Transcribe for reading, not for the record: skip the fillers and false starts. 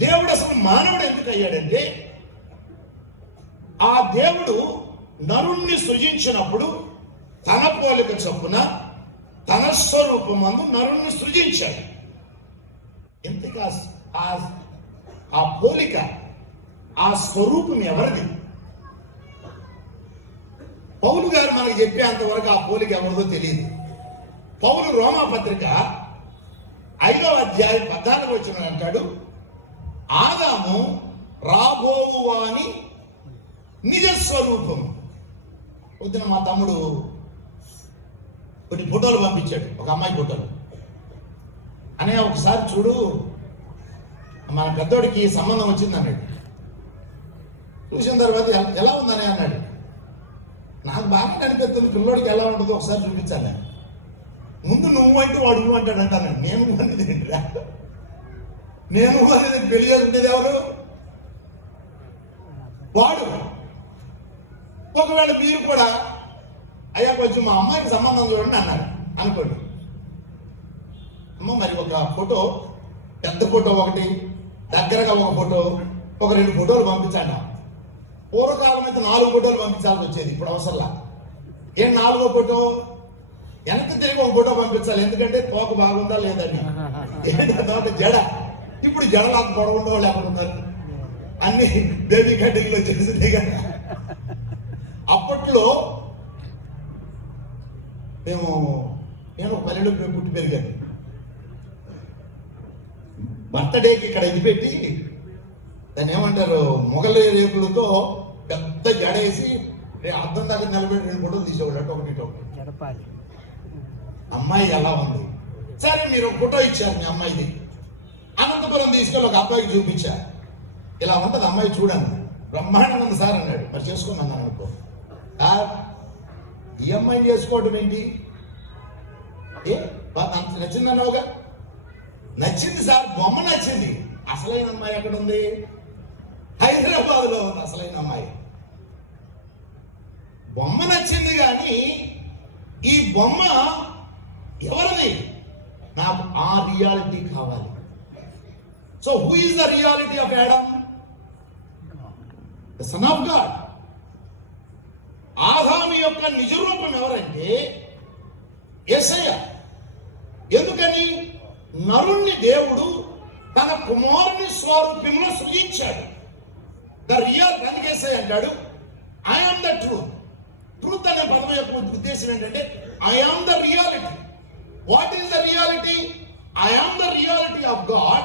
దేవుడు అసలు మానవుడు ఎందుకు అయ్యాడంటే, ఆ దేవుడు నరుణ్ణి సృజించినప్పుడు తన పోలిక చొప్పున తన స్వరూపమందు నరుణ్ణి సృజించాడు. ఎంతగా ఆ పోలిక, ఆ స్వరూపం ఎవరిది? పౌలు గారు మనకు చెప్పేంతవరకు ఆ పోలిక ఎవరిదో తెలియదు. పౌలు రోమా పత్రిక 5వ అధ్యాయం 14వ వచనం అంటాడు, ఆదాము రాబోవువాని నిజ స్వరూపం. పొద్దున మా తమ్ముడు కొన్ని ఫోటోలు పంపించాడు, ఒక అమ్మాయి ఫోటోలు. అనే ఒకసారి చూడు, మన పెద్దోడికి సంబంధం వచ్చింది అన్నాడు. చూసిన తర్వాత ఎలా ఉందని అన్నాడు. నాకు బాగా అనిపిస్తుంది, పిల్లోడికి ఎలా ఉంటుందో ఒకసారి చూపించాలి. ముందు నువ్వు అంటే వాడు నువ్వు అంటాడు అంటాను. నేను అనేది నేను అనేది పెళ్లి చేసుకునేది ఎవరు? వాడు. ఒకవేళ మీరు కూడా అయ్యా కొంచెం మా అమ్మాయికి సంబంధం చూడండి అన్నారు అనుకోండి. అమ్మ మరి ఒక ఫోటో, పెద్ద ఫోటో ఒకటి, దగ్గరగా ఒక ఫోటో, ఒక 2 ఫోటోలు పంపించాను. పూర్వకాలం అయితే 4 ఫోటోలు పంపించాల్సి వచ్చేది, ఇప్పుడు అవసరంలా. ఏం 4వ ఫోటో? వెనక్కి తిరిగి ఒక ఫోటో పంపించాలి, ఎందుకంటే తోక బాగుందా లేదండి. తోక జడ. ఇప్పుడు జడలు అంత పొడవుండే వాళ్ళు ఎక్కడ ఉన్నారు? అన్ని బేబీ కటింగ్లో చేసింది కదా. అప్పట్లో నేను పల్లెటూరు పుట్టి పెరిగాను. బర్త్డేకి ఇక్కడ ఇది పెట్టి, దాన్ని ఏమంటారు, మొగల రేపులతో పెద్ద జడేసి అర్థం దాకా నిలబడి 2 ఫోటోలు తీసేవాడు, ఒకటి. అమ్మాయి ఎలా ఉంది? సరే మీరు ఒక ఫోటో ఇచ్చారు మీ అమ్మాయిది. అనంతపురం తీసుకెళ్ళి ఒక అబ్బాయికి చూపించారు. ఇలా ఉంటుంది అమ్మాయి చూడండి, బ్రహ్మాండంగా ఉంది సార్ అన్నాడు. మరి చేసుకున్నాను అనుకో. ఈ అమ్మాయిని చేసుకోవడం ఏంటి? నచ్చింది అన్నావుగా. నచ్చింది సార్, బొమ్మ నచ్చింది. అసలైన అమ్మాయి ఎక్కడ ఉంది? హైదరాబాద్ లో ఉంది అసలైన అమ్మాయి. బొమ్మ నచ్చింది కానీ ఈ బొమ్మ ఎవరిది? నాకు ఆ రియాలిటీ కావాలి. So who is the reality of Adam? The son of God. ఆదాము యొక్క నిజ రూపం ఎవరంటే యేసయ్య. ఎందుకని? నరుణ్ణి దేవుడు తన కుమారుని స్వరూపంలో సృజించాడు. The real. అందుకే యేసయ్య అంటాడు, I am the truth. Truth అనే పదం యొక్క ఉద్దేశం ఏంటంటే I am the reality. What is the reality? I am the reality of God.